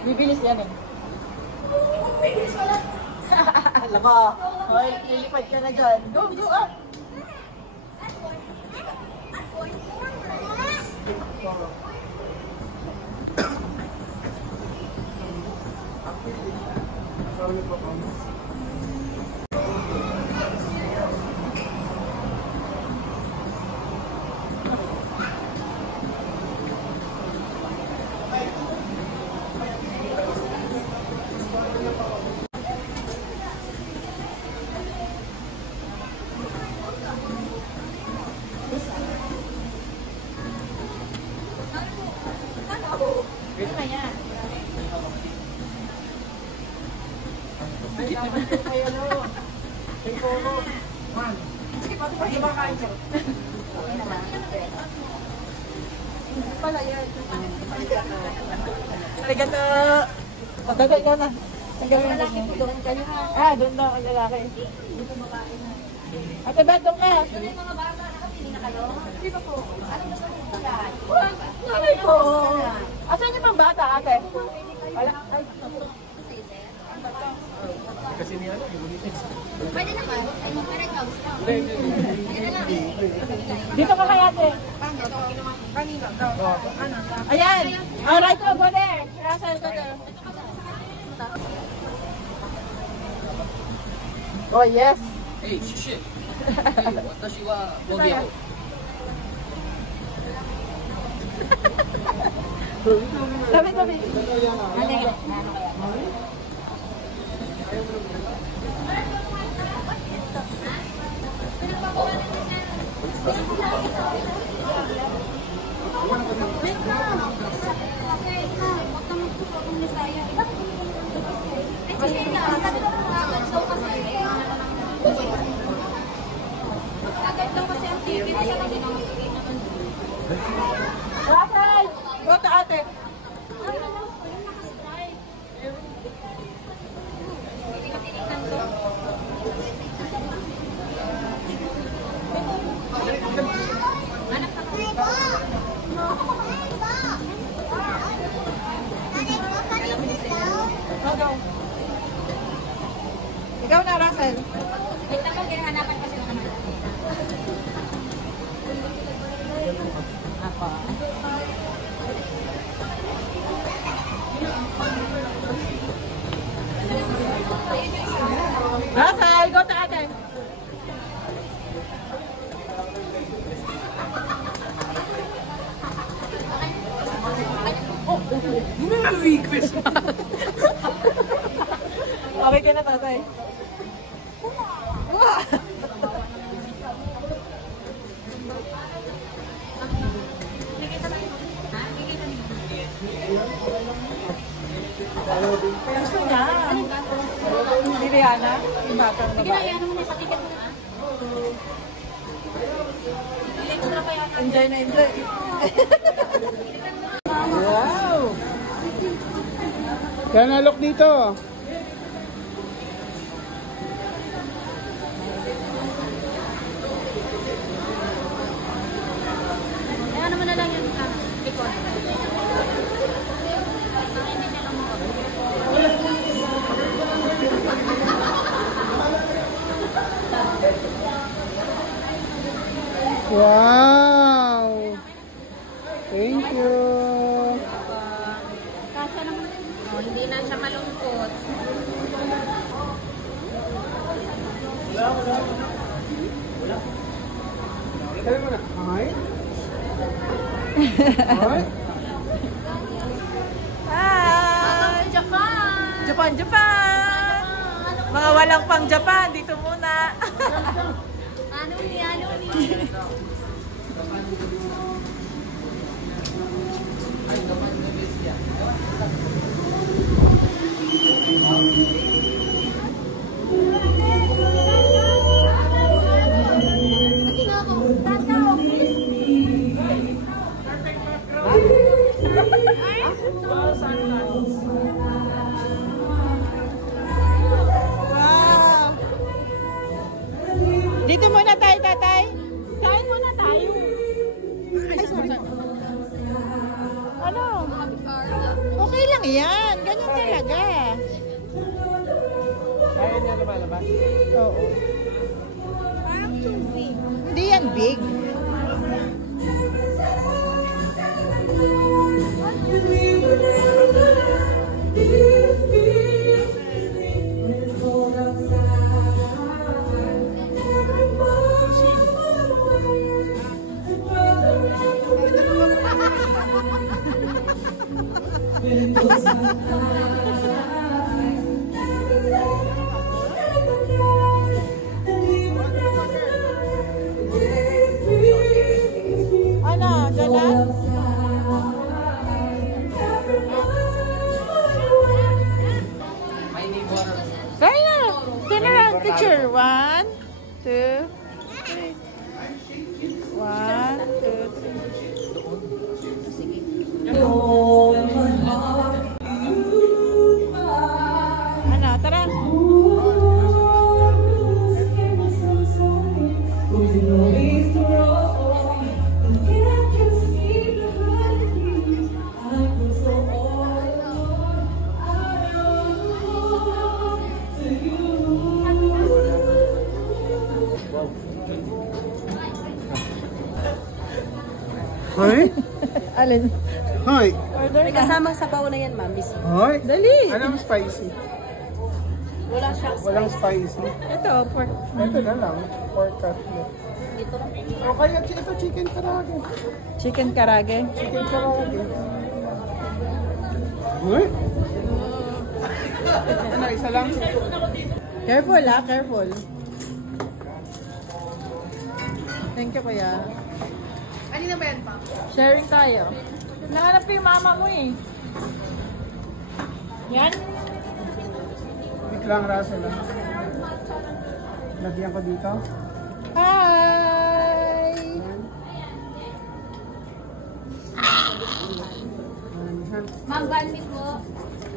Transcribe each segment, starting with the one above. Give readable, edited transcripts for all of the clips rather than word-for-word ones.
Bibilis yan eh. Bibilis ka lang. Alam mo. Hoy, lilipad ka na dyan. Go, go up. Ito na yan. Ay, dapat yung kayo, no? Ay, polo. Man. Sige, pati pa iba kain siya. Hindi pala yan. Arigato. Pagdagal ka na. Pagdagal ka na. Ah, doon na ang lalaki. Ate, ba't doon ka? Doon yung mga bata. Nakapili na kayo? Hindi ba po? Anong gusto mo yan? Nanay po. Asan yung mga bata, ate? Wala. Ay, kasi niya ano, yung bulitis. Pwede na ba? Ay, mag-parang house lang. Dito ka kaya, ate? Kanina. Ayan. Alright, go there. Russell, go there. Oh, yes. Hey, shit. Watashi wa bogi ako. Tabi, tabi. Russell! Go to ate! Ikaw na, Russell. Wait lang, ginahanapan kasi ng kanila. Apa? Russell, go to ate. Merry Christmas! Okay ka na, tatay. Wow! Gusto niya. Si Rihanna, yung bata ng Sige na, babae. yan naman yung patiket mo na. Extra pa yata. Enjoy na enjoy. Wow! Kaya nalok dito. Kaya naman na lang yung ikot. Wow! Thank you. Kasya naman. Oh, hindi na siya malungkot. Sabi mo na, hi? Hi? Hi! Japan! Japan, Japan! Mga walang pang Japan, dito muna. Ano ni? Wow! Dito muna tayo, tatay. Kain muna tayo. Ay, sorry. Ano? Okay lang yan. Ganyan ganyan talaga. Kaya niya lumalabas? Oo. Parang too big. Hindi yan big. Ano, ganun? May neighbor. Kaya na. Turn around, picture. 1, 2, 3. 1, 2, 3. Ano, tara. Hi? Alin? Hi. Order May na. kasamang sabaw na yan, ma'am. Hi. Dali. Anong spicy? Wala siyang Walang spicy. Ito, pork. Ito na lang. Pork cutlet. dito lang. O kaya ito chicken karage. Chicken karage. Chicken karage. Uy. Ano, isa lang? Careful ha, careful. Thank you, kuya. Kanina ba yan, pa? Sharing tayo. Nahanap ko yung mama mo eh. Yan? Wait lang, Russell. Lagyan ko dito. Hi! Ma'am, balmi po.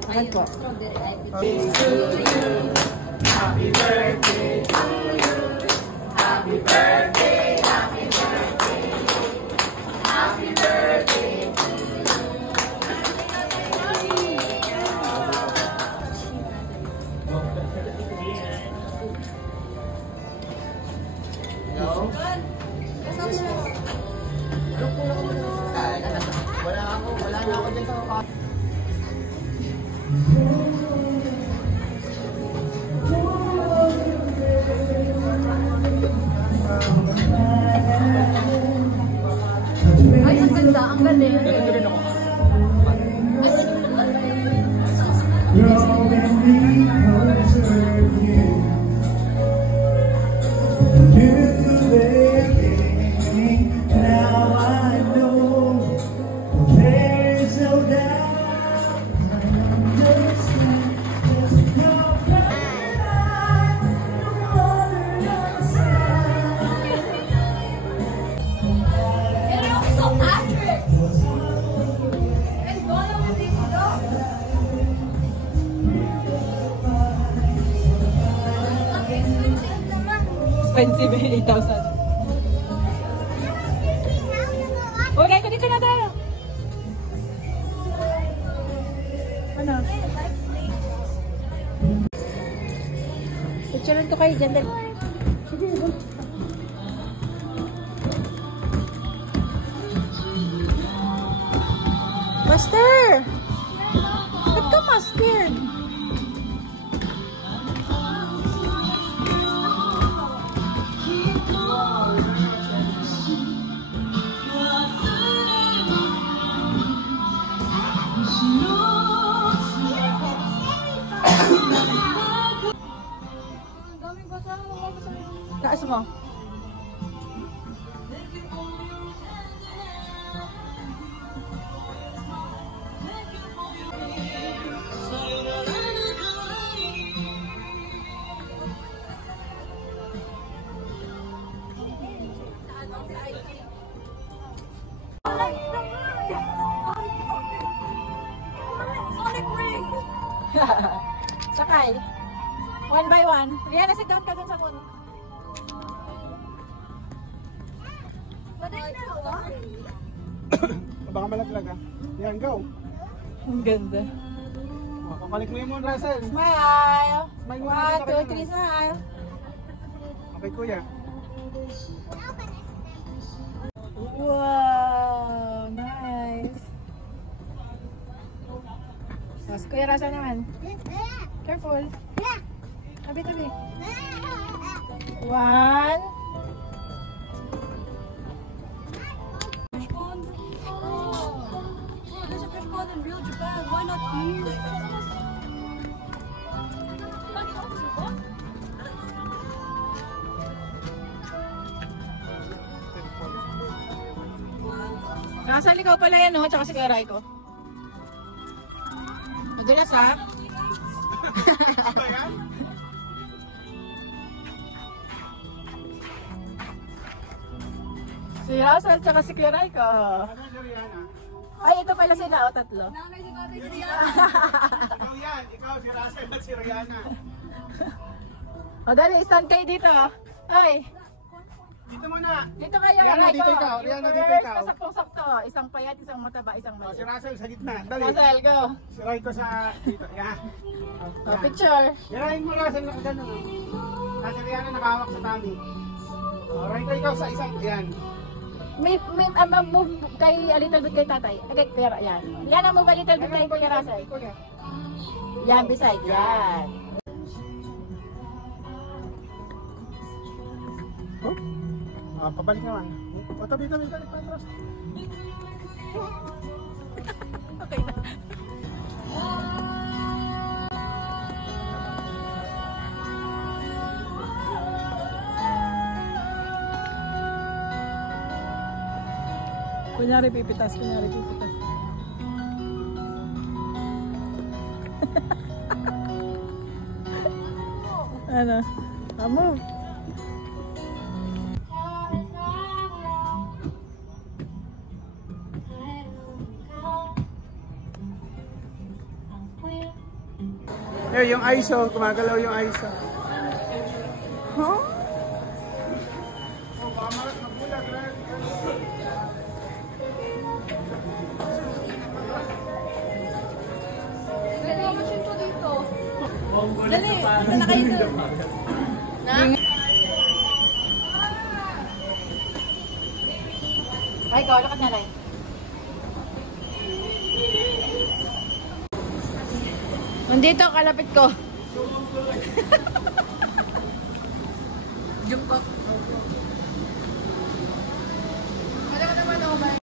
Ay po. Strawberry ivy. Happy birthday to you. Happy birthday, happy birthday. Happy birthday to you. Hello? Wala na ako dyan sa mukha. Ay, ang ganda. Ang galing. Ganito rin ako. And also Patrick. And Donna will be expensive naman. Expensive eh, 8,000. Okay, dito na tayo. Ano? Picturean ko kayo dyan. Sige, go. Master! Ba't ka master? Taas mo. Sonic ring. Sakay. One by one. Rihanna, sit down ka dun sa puno. Baka malaglag ah. Yan, go. Ang ganda. Papalik mo yun, Russell. Smile! Smile mo 1, 2, 3, smile! Okay, kuya. Wow! Nice! Mas Kuya Rasa naman. Careful. Tabi-tabi. 1. Fish pond. Oh, there's a fish pond in real Japan. Why not here? Rasa, ikaw pala yan, no? Tsaka si Kuya Raiko. Madulas, ha? Si Russell tsaka si Kuya Raiko. Ano, Rihanna? Ay, ito pala sila, o tatlo. Nanay si Tatay Siya. Ikaw yan. Ikaw, si Russell at si Rihanna. O, dali, stand kayo dito. Ay, Dito muna. dito kayo. Rihanna, Raiko. dito ikaw. Rihanna, dito Reverse ikaw. ka saktong-sakto. Isang payat, isang mataba, isang Oh, si maliit. Russell sa gitna. Dali. Russell, go. Si Raiko sa dito. Yan. O, picture. Yarain mo, Russell, na gano'n. Kasi Rihanna nakahawak sa tummy. Oh, Raiko, ikaw sa isang. Yan. May move kay a little bit kay tatay. Okay, pero yan. Yan ang move a little bit kay Kuya Russell. Kuya. Yan, beside. Yan. Oh? Ah, pabalik naman. O, tabi, patras. Okay na. Kunyari pipitas. Ano? Move. Yung ISO, gumagalaw yung ISO. Huh? Oh, baka magulag, Red. Pwede ako machine ko dito. Dali, punta na kayo doon. Na? Ay, ikaw, lakad na lang. Nandito, kalapit ko. Jump up. Wala ka naman ako ba?